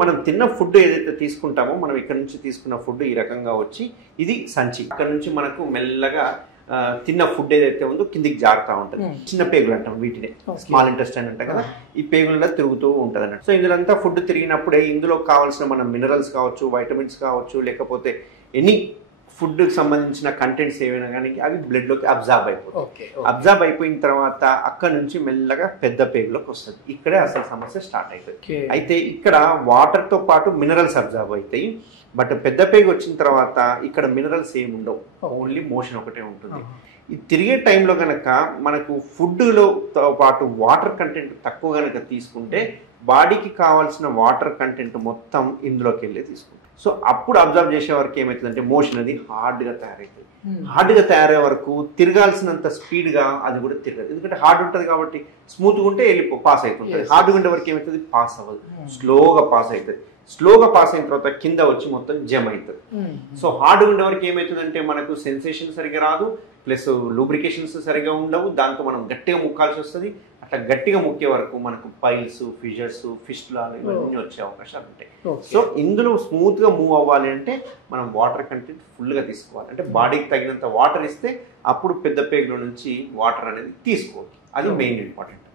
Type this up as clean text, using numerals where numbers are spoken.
మనం తిన్న ఫుడ్ ఏదైతే తీసుకుంటామో మనం ఇక్కడ నుంచి తీసుకున్న ఫుడ్ ఈ రకంగా వచ్చి ఇది సంచి. అక్కడ నుంచి మనకు మెల్లగా తిన్న ఫుడ్ ఏదైతే ఉందో కిందికి జారుతూ ఉంటుంది. చిన్న పేగులు అంటాం వీటినే, స్మాల్ ఇంటెస్టైన్ అంటాం కదా. ఈ పేగులలో తిరుగుతూ ఉంటుంది అన్నట్టు. సో ఇందులో అంతా ఫుడ్ తిరిగినప్పుడే ఇందులో కావాల్సిన మన మినరల్స్ కావచ్చు, వైటమిన్స్ కావచ్చు, లేకపోతే ఎనీ ఫుడ్ సంబంధించిన కంటెంట్స్ ఏమైనా కానీ అవి బ్లడ్ లోకి అబ్జార్బ్ అయిపోతాయి. అబ్జార్బ్ అయిపోయిన తర్వాత అక్కడ నుంచి మెల్లగా పెద్ద పేగులోకి వస్తుంది. ఇక్కడే అసలు సమస్య స్టార్ట్ అవుతుంది. అయితే ఇక్కడ వాటర్ తో పాటు మినరల్స్ అబ్జార్బ్ అవుతాయి. బట్ పెద్ద పేగు వచ్చిన తర్వాత ఇక్కడ మినరల్స్ ఏమి ఉండవు, ఓన్లీ మోషన్ ఒకటే ఉంటుంది. ఈ తిరిగే టైంలో కనుక మనకు ఫుడ్లో పాటు వాటర్ కంటెంట్ తక్కువ కనుక తీసుకుంటే బాడీకి కావాల్సిన వాటర్ కంటెంట్ మొత్తం ఇందులోకి వెళ్ళి తీసుకుంటాం. సో అప్పుడు అబ్జర్వ్ చేసే వరకు ఏమవుతుందంటే మోషన్ అది హార్డ్గా తయారవుతుంది. హార్డ్గా తయారయ్యే వరకు తిరగాల్సినంత స్పీడ్గా అది కూడా తిరగదు. ఎందుకంటే హార్డ్ ఉంటుంది కాబట్టి స్మూత్గా ఉంటే పాస్ అవుతుంటుంది. హార్డ్గా ఉండే వరకు ఏమవుతుంది, పాస్ అవ్వదు, స్లోగా పాస్ అవుతుంది. స్లోగా పాస్ అయిన తర్వాత కింద వచ్చి మొత్తం జమ్ అవుతుంది. సో హార్డ్గా ఉండే వరకు ఏమవుతుందంటే మనకు సెన్సేషన్ సరిగా రాదు, ప్లస్ లూబ్రికేషన్స్ సరిగా ఉండవు. దాంతో మనం గట్టిగా ముక్కాల్సి వస్తుంది. అట్లా గట్టిగా ముక్కే వరకు మనకు పైల్స్, ఫిషర్స్, ఫిస్టులాలు ఇవన్నీ వచ్చే అవకాశాలు ఉంటాయి. సో ఇందులో స్మూత్ గా మూవ్ అవ్వాలి అంటే మనం వాటర్ కంటెంట్ ఫుల్ గా తీసుకోవాలి. అంటే బాడీకి తగినంత వాటర్ ఇస్తే అప్పుడు పెద్ద పేగుల నుంచి వాటర్ అనేది తీసుకోవాలి. అది మెయిన్ ఇంపార్టెంట్.